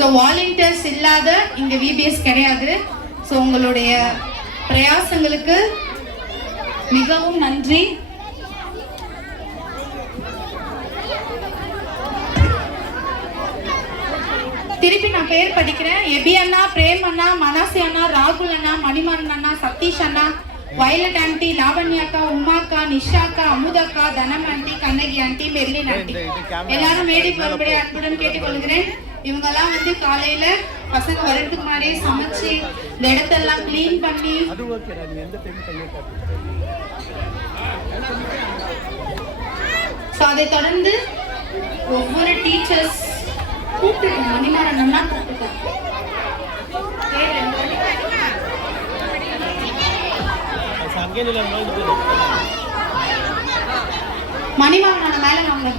So volunteers இல்லாத இங்க VBS கிடையாது. ஸோ உங்களுடைய பிரயாசங்களுக்கு மிகவும் நன்றி. திருப்பி நான் பேர் படிக்கிறேன். எபி அண்ணா, பிரேம் அண்ணா, மனாசி அண்ணா, ராகுல் அண்ணா, மணிமாறன் அண்ணா, சதீஷ் அண்ணா, வயலட் ஆண்டி, லாவண்யாக்கா, உமாக்கா, நிஷாக்கா, அமுதாக்கா, தனம் aunty, Kannagi aunty, Merlin aunty எல்லாரும் மேடைக்கு வரும்படி அன்புடன் கேட்டுக்கொள்கிறேன். இவங்கெல்லாம் வந்து காலையில பசங்க வரதுக்கு முன்னாடியே சமைச்சு இந்த இடத்தெல்லாம் கிளீன் பண்ணி அதை தொடர்ந்து ஒவ்வொரு டீச்சர்ஸ் கூப்பிட்டு மணிமாறன் அண்ணா மணிமாறன் மேல வாங்க.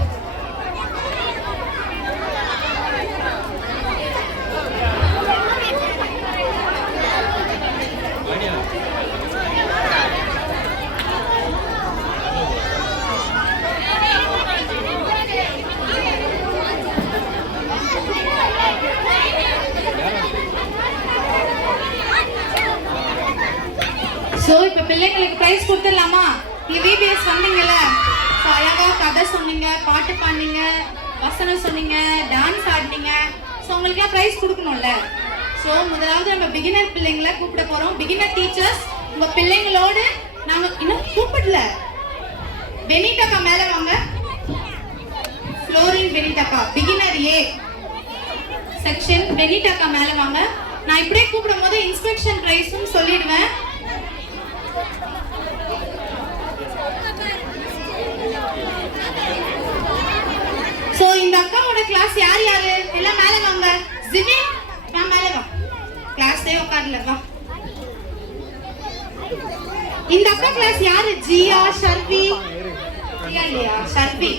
சோ இப்ப பிள்ளைங்களுக்கு பிரைஸ் கொடுத்துடலாமா? நீங்க விபிஎஸ் வந்தீங்கல்ல, அழகா கதை சொன்னீங்க, பாட்டு பாடினீங்க, வசனம் சொன்னீங்க, டான்ஸ் ஆடினீங்க. ஸோ உங்களுக்குலாம் பிரைஸ் கொடுக்கணும்ல. ஸோ முதலாவது நம்ம பிகினர் பிள்ளைங்களை கூப்பிட போறோம். பிகினர் டீச்சர்ஸ் உங்க பிள்ளைங்களோடு நாங்க இன்னும் கூப்பிடல. பெனிடாக்கா மேல வாங்க. ஃப்ளோரின் பெனிடாக்கா, பிகினர் ஏ செக்ஷன். பெனிடாக்கா மேல வாங்க. நான் இப்படியே கூப்பிடும் போது இன்ஸ்பெக்ஷன் பிரைஸும் சொல்லிடுவேன். சோ இந்த அக்காவோட கிளாஸ் யார் யாரு எல்லாம் மேல வாங்க. ஜிவி வா மேல வா. கிளாஸ்லயே உட்கார்ல வா. இந்த அக்கா கிளாஸ் யாரு? ஜியா, ஷர்வி, ஜியா இல்லையா? ஷர்வி.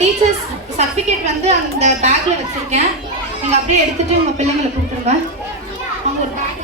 டீச்சர்ஸ் சர்டிபிகேட் வந்து அந்த பேக்ல வச்சிருக்கேன். நீங்க அப்படியே எடுத்துட்டு உங்க பிள்ளைங்களை கொடுத்துருங்க. அவங்க ஒரு பேக்